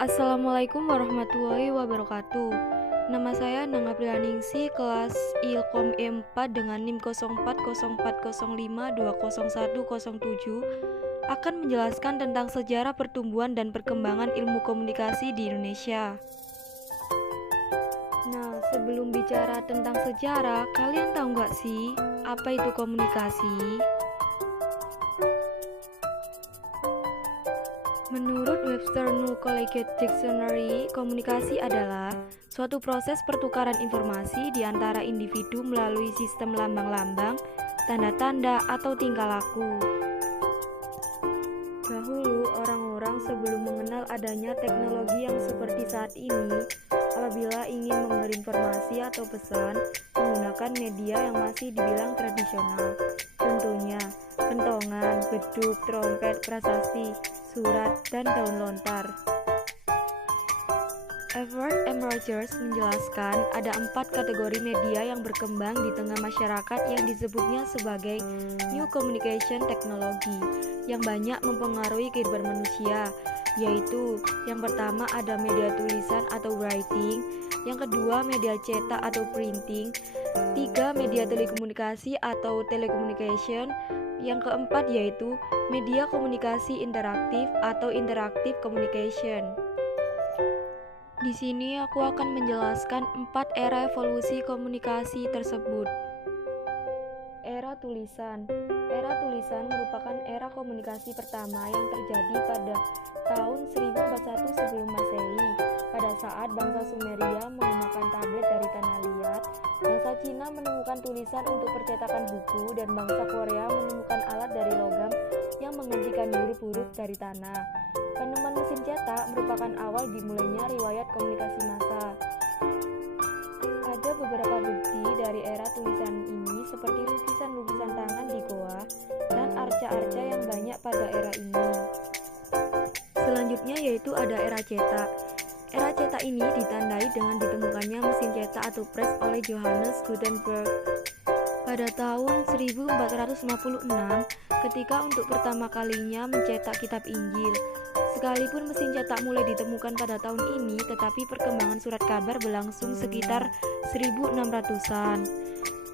Assalamualaikum warahmatullahi wabarakatuh. Nama saya Nang Aprianingsih, kelas Ilkom E4 dengan NIM 040405200107 akan menjelaskan tentang sejarah pertumbuhan dan perkembangan ilmu komunikasi di Indonesia. Nah, sebelum bicara tentang sejarah, kalian tahu nggak sih apa itu komunikasi? Menurut Webster New Collegiate Dictionary, komunikasi adalah suatu proses pertukaran informasi di antara individu melalui sistem lambang-lambang, tanda-tanda, atau tingkah laku. Dahulu, orang-orang sebelum mengenal adanya teknologi yang seperti saat ini, apabila ingin memberi informasi atau pesan, menggunakan media yang masih dibilang tradisional. Contohnya, kentongan, beduk, trompet, prasasti, surat, dan daun lontar. Everett M. Rogers menjelaskan ada 4 kategori media yang berkembang di tengah masyarakat yang disebutnya sebagai New Communication Technology yang banyak mempengaruhi kehidupan manusia, yaitu yang pertama ada media tulisan atau writing, yang kedua media cetak atau printing, 3 media telekomunikasi atau telecommunication, yang keempat yaitu media komunikasi interaktif atau interactive communication. Di sini aku akan menjelaskan 4 era evolusi komunikasi tersebut. Era tulisan. Era tulisan merupakan era komunikasi pertama yang terjadi pada tahun 1041 sebelum Masehi. Pada saat bangsa Sumeria menggunakan tablet dari tanah liat, bangsa Cina menemukan tulisan untuk percetakan buku, dan bangsa Korea menemukan alat dari logam yang menggantikan huruf-huruf dari tanah. Penemuan mesin cetak merupakan awal dimulainya riwayat komunikasi massa. Ada beberapa bukti dari era tulisan ini seperti lukisan-lukisan tangan di goa dan arca-arca yang banyak pada era ini. Selanjutnya yaitu ada era cetak. Era cetak ini ditandai dengan ditemukannya mesin cetak atau press oleh Johannes Gutenberg pada tahun 1456 ketika untuk pertama kalinya mencetak kitab Injil. Sekalipun mesin cetak mulai ditemukan pada tahun ini, tetapi perkembangan surat kabar berlangsung sekitar 1600-an.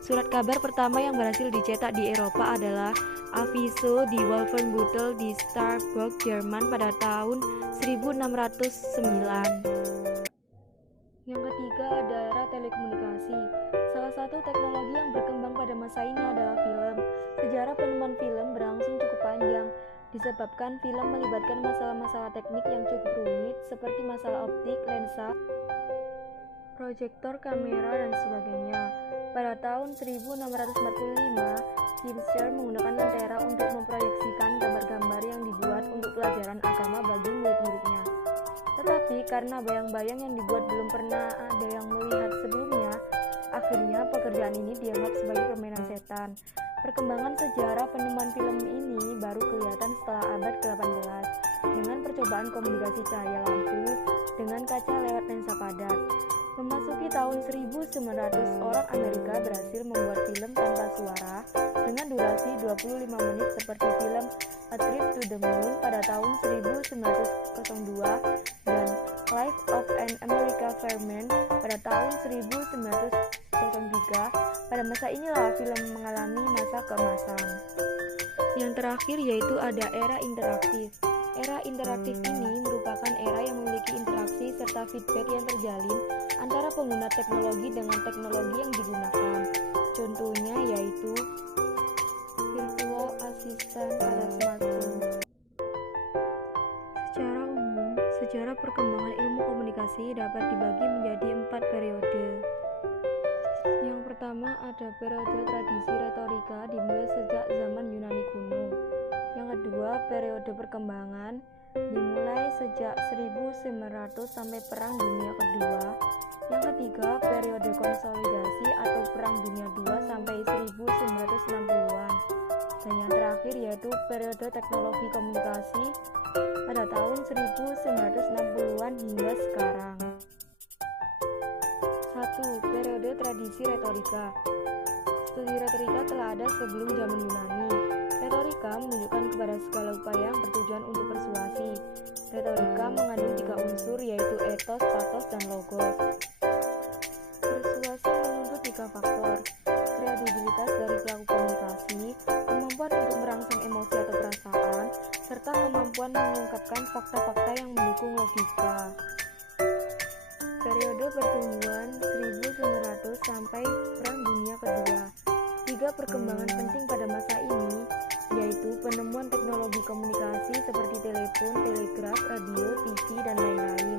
Surat kabar pertama yang berhasil dicetak di Eropa adalah Aviso di Wolfenbüttel di Starburg, Jerman pada tahun 1609. Yang ketiga ada era telekomunikasi. Salah satu teknologi yang berkembang pada masa ini adalah film. Sejarah penemuan film berlangsung cukup panjang, disebabkan film melibatkan masalah-masalah teknik yang cukup rumit seperti masalah optik, lensa, proyektor, kamera, dan sebagainya. Pada tahun 1645, Kircher menggunakan lentera untuk memproyeksikan gambar-gambar yang dibuat untuk pelajaran agama bagi murid-muridnya. Tetapi karena bayang-bayang yang dibuat belum pernah ada yang melihat sebelumnya, akhirnya pekerjaan ini dianggap sebagai permainan setan. Perkembangan sejarah penemuan film ini baru kelihatan setelah abad ke-18 dengan percobaan komunikasi cahaya lampu dengan kaca lewat lensa padat. Memasuki tahun 1900, orang Amerika berhasil membuat film tanpa suara dengan durasi 25 menit seperti film A Trip to the Moon pada tahun 1902 dan Life of an American Fireman pada tahun 1903. Pada masa inilah film mengalami masa keemasan. Yang terakhir yaitu ada era interaktif. Era interaktif ini merupakan era yang memiliki interaksi serta feedback yang terjalin antara pengguna teknologi dengan teknologi yang digunakan. Contohnya yaitu virtual assistant pada smartphone. Secara umum, sejarah perkembangan ilmu komunikasi dapat dibagi menjadi 4 periode. Yang pertama ada periode tradisi retorika dimulai sejak zaman Yunani kuno. Yang kedua, periode perkembangan dimulai sejak 1900 sampai Perang Dunia Kedua. Yang ketiga, periode konsolidasi atau Perang Dunia II sampai 1960-an. Dan yang terakhir yaitu periode teknologi komunikasi pada tahun 1960-an hingga sekarang. 1. Periode tradisi retorika. Studi retorika telah ada sebelum zaman Yunani. Retorika menunjukkan kepada segala upaya yang bertujuan untuk persuasi. Retorika mengandung 3 unsur, dan logos. Persuasi menuntut 3 faktor: kredibilitas dari pelaku komunikasi, kemampuan untuk merangsang emosi atau perasaan, serta kemampuan mengungkapkan fakta-fakta yang mendukung logika. Periode pertumbuhan 1900 sampai Perang Dunia Kedua. 3 perkembangan penting pada masa ini yaitu penemuan teknologi komunikasi seperti telepon, telegraf, radio, TV, dan lain-lain.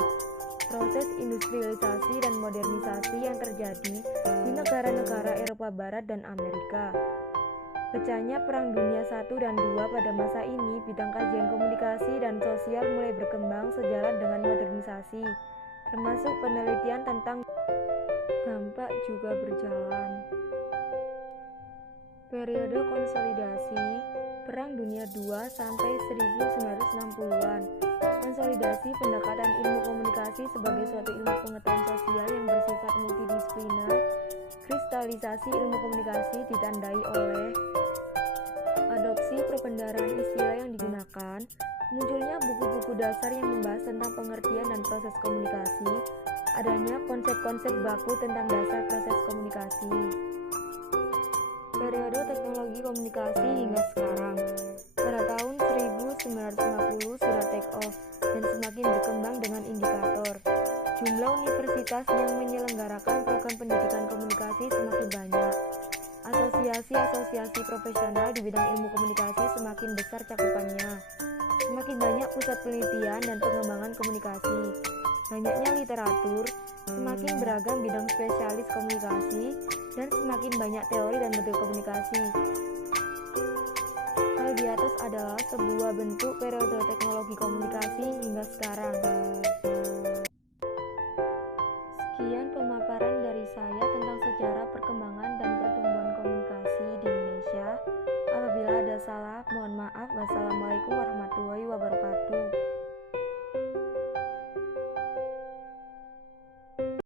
Proses industrialisasi dan modernisasi yang terjadi di negara-negara Eropa Barat dan Amerika. Pecahnya Perang Dunia I dan II pada masa ini, bidang kajian komunikasi dan sosial mulai berkembang sejalan dengan modernisasi, termasuk penelitian tentang dampak juga berjalan. Periode konsolidasi Perang Dunia II sampai 1960-an. Konsolidasi pendekatan ilmu komunikasi sebagai suatu ilmu pengetahuan sosial yang bersifat multidisipliner. Kristalisasi ilmu komunikasi ditandai oleh adopsi perbendaharaan istilah yang digunakan, munculnya buku-buku dasar yang membahas tentang pengertian dan proses komunikasi, adanya konsep-konsep baku tentang dasar proses komunikasi. Periode teknologi komunikasi hingga sekarang. Pada tahun 1950 sudah take off dan semakin berkembang dengan indikator. Jumlah universitas yang menyelenggarakan program pendidikan komunikasi semakin banyak. Asosiasi-asosiasi profesional di bidang ilmu komunikasi semakin besar cakupannya. Semakin banyak pusat penelitian dan pengembangan komunikasi. Banyaknya literatur, semakin beragam bidang spesialis komunikasi, dan semakin banyak teori dan metode komunikasi. Hal di atas adalah sebuah bentuk periode teknologi komunikasi hingga sekarang. Sekian pemaparan dari saya tentang sejarah perkembangan dan pertumbuhan komunikasi di Indonesia. Apabila ada salah, mohon maaf. Wassalamualaikum warahmatullahi wabarakatuh.